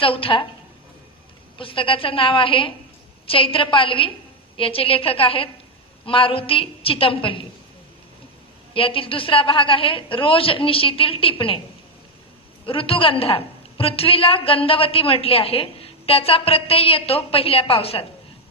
चौथा पुस्तकाचं नाव आहे चैत्र पालवी. याचे लेखक आहेत मारुती चितमपल्ली. यातील दुसरा भाग आहे रोज निशीतील टिपणे. ऋतुगंधा. पृथ्वीला गंधवती म्हटले आहे. त्याचा प्रत्यय येतो पहिल्या पावसात.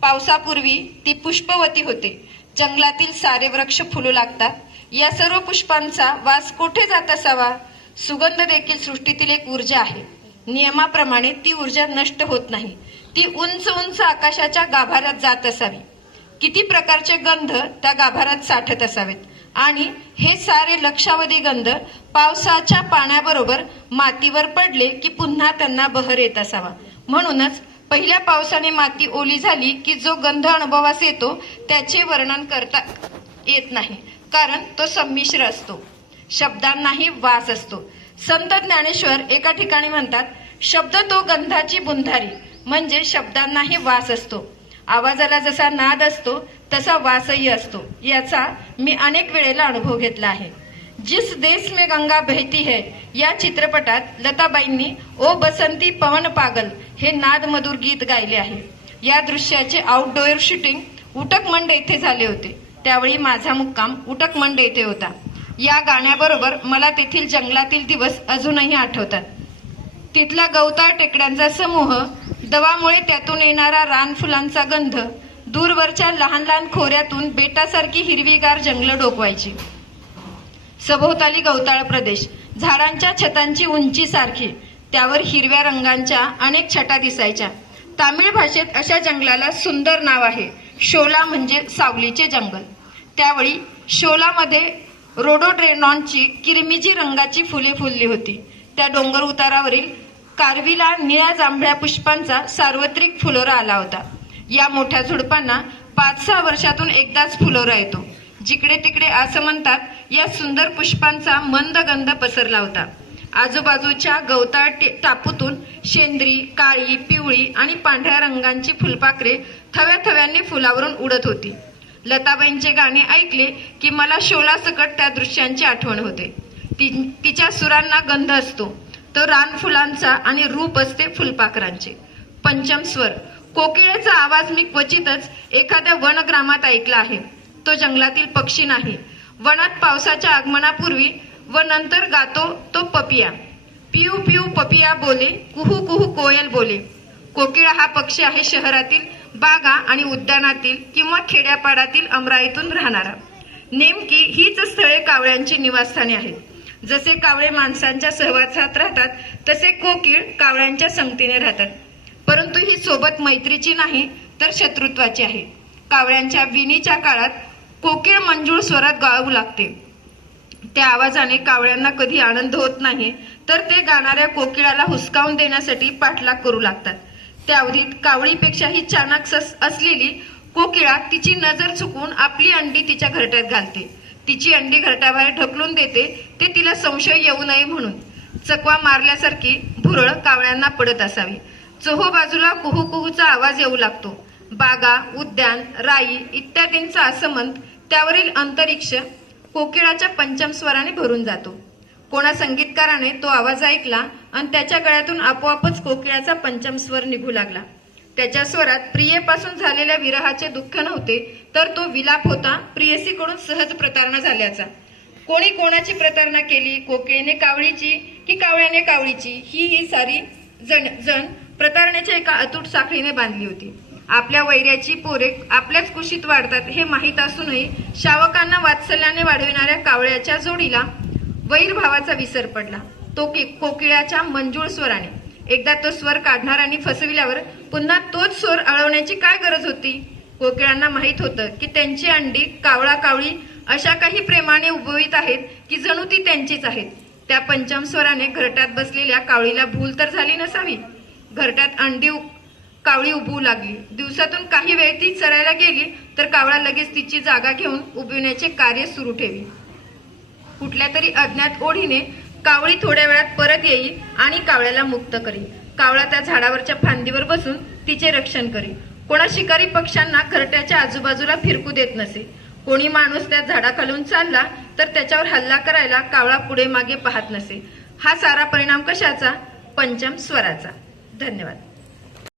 पावसापूर्वी ती पुष्पवती होते. जंगलातील सारे वृक्ष फुलू लागतात. या सर्व पुष्पांचा वास कोठे जात असावा? सुगंध देखील सृष्टीतील एक ऊर्जा आहे. नियमाप्रमाणे ती ऊर्जा नष्ट होत नाही. ती उंच उंच आकाशाच्या गाभाऱ्यात जात असावी. किती प्रकारचे गंध त्या गाभाऱ्यात साठत असावेत. आणि हे सारे लक्षावधी गंध पावसाच्या पाण्याबरोबर मातीवर पडले की पुन्हा त्यांना बहर येत असावा. म्हणूनच पहिल्या पावसाने माती ओली झाली की जो गंध अनुभवास येतो त्याचे वर्णन करता येत नाही. कारण तो संमिश्र असतो. शब्दांनाही वास असतो. संत ज्ञानेश्वर एका ठिकाणी म्हणतात शब्द तो गंधाची बुंधारी म्हणजे शब्दांनाही वास असतो. आवाजाला जसा नाद असतो तसा वासही असतो. याचा मी अनेक वेळेला अनुभव घेतला आहे. जिस देश में गंगा बहती है या चित्रपटात लताबाईंनी ओ बसंती पवन पागल हे नाद मधुर गीत गायले आहे. या दृश्याचे आउटडोअर शूटिंग उटकमंड येथे झाले होते. त्यावेळी माझा मुक्काम उटकमंड येथे होता. या गाण्याबरोबर मला तेथील जंगलातील दिवस अजूनही आठवतात. तिथला गवताळ टेकड्यांचा समूह दवामुळे त्यातून येणारा रानफुलांचा गंध दूरवरच्या लहान लहान खोऱ्यातून बेटासारखी हिरवीगार जंगलं डोकवायची. सभोवताली गवताळ प्रदेश झाडांच्या छतांची उंची सारखी त्यावर हिरव्या रंगांच्या अनेक छटा दिसायच्या. तामिळ भाषेत अशा जंगलाला सुंदर नाव आहे शोला म्हणजे सावलीचे जंगल. त्यावेळी शोलामध्ये रोडोड्रेनॉनची किरमिजी रंगाची फुले फुलली होती. त्या डोंगर उतारावरील कारवीला निळ्या जांभळ्या पुष्पांचा सार्वत्रिक फुलोरा आला होता. या मोठ्या झुडपांना पाच सहा वर्षातून एकदाच फुलोरा येतो. जिकडे तिकडे असं म्हणतात या सुंदर पुष्पांचा मंद गंध पसरला होता. आजूबाजूच्या गवताळ टापूतून शेंद्री काळी पिवळी आणि पांढऱ्या रंगांची फुलपाखरे थव्या थव्यांनी फुलावरून उडत होती. लताबाईंचे गाणे ऐकले की मला शोला सकट त्या दृश्यांची आठवण होते. ति- तिच्या सुरांना गंध असतो. तो रानफुलांचा आणि रूप असते फुलपाखरांचे. पंचम स्वर. कोकिळेचा आवाज मी क्वचितच एखाद्या वनग्रामात ऐकला आहे. तो जंगलातील पक्षी नाही. वनात पावसाच्या आगमनापूर्वी व नंतर गातो तो पपिया. पिऊ पिऊ पपिया बोले कुहू कुहू कोयल बोले. कोकिळा हा पक्षी आहे शहरातील बागा आणि उद्यानातील किंवा खेड्यापाड्यातील अमराईतून राहणारा. नेमकी हीच स्थळे कावळ्यांची निवासस्थाने आहेत. जसे कावळे माणसांच्या सहवासात राहतात तसे कोकिळ कावळ्यांच्या संगतीने राहतात. परंतु ही सोबत मैत्रीची नाही तर शत्रुत्वाची आहे. कावळ्यांच्या विणीच्या काळात कोकिळ मंजूळ स्वरात गाळू लागते. त्या आवाजाने कावळ्यांना कधी आनंद होत नाही तर ते गाणाऱ्या कोकिळाला हुसकावून देण्यासाठी पाठलाग करू लागतात. त्या अवधीत कावळीपेक्षाही चाणाक्ष असलेली कोकिळा तिची नजर चुकवून आपली अंडी तिच्या घरट्यात घालते. तिची अंडी घरट्याबाहेर ढकलून देते ते तिला संशय येऊ नये म्हणून. चकवा मारल्यासारखी भुरळ कावळ्यांना पडत असावी. चोहो बाजूला कुहू कुहूचा आवाज येऊ लागतो. बागा उद्यान राई इत्यादींचा असमंत त्यावरील अंतरिक्ष कोकिळाच्या पंचम स्वराने भरून जातो. कोणा संगीतकाराने तो आवाज ऐकला आणि त्याच्या गळ्यातून आपोआपच कोकिळाचा पंचम स्वर निघू लागला. त्याच्या स्वरात प्रियेपासून झालेल्या विरहाचे दुःख नव्हते तर तो विलाप होता प्रियसीकडून सहज प्रतारणा झाल्याचा. कोणी कोणाची प्रतारणा केली? कोकिळेने कावळीची की कावळ्याने कावळीची? ही ही सारी जण जण प्रतारणेच्या एका अतूट साखळीने बांधली होती. आपल्या वैऱ्याची पोरे आपल्याच कुशीत वाढतात हे माहीत असूनही शावकांना वात्सल्याने वाढविणाऱ्या कावळ्याच्या जोडीला वैरभावाचा विसर पडला. तो के कोकिळ्याच्या मंजूळ स्वराने. एकदा तो स्वर काढणाऱ्यांनी फसविल्यावर पुन्हा तोच स्वर अळवण्याची काय गरज होती? कोकिळांना माहीत होतं की त्यांची अंडी कावळा कावळी अशा काही प्रेमाने उभवीत आहेत की जणू ती त्यांचीच आहेत. त्या पंचम स्वराने घरट्यात बसलेल्या कावळीला भूल तर झाली नसावी. घरट्यात अंडी उ- कावळी उभवू लागली. दिवसातून काही वेळ ती चरायला गेली तर कावळा लगेच तिची जागा घेऊन उभविण्याचे कार्य सुरू ठेवी. कुठल्या तरी अज्ञात ओढीने कावळी थोड्या वेळात परत येईल आणि कावळ्याला मुक्त करील. कावळा त्या झाडावरच्या फांदीवर बसून तिचे रक्षण करी कोणा शिकारी पक्ष्यांना घरट्याच्या आजूबाजूला फिरकू देत नसे. कोणी माणूस त्या झाडाखालून चालला तर त्याच्यावर हल्ला करायला कावळा पुढे मागे पाहत नसे. हा सारा परिणाम कशाचा? पंचम स्वराचा. धन्यवाद.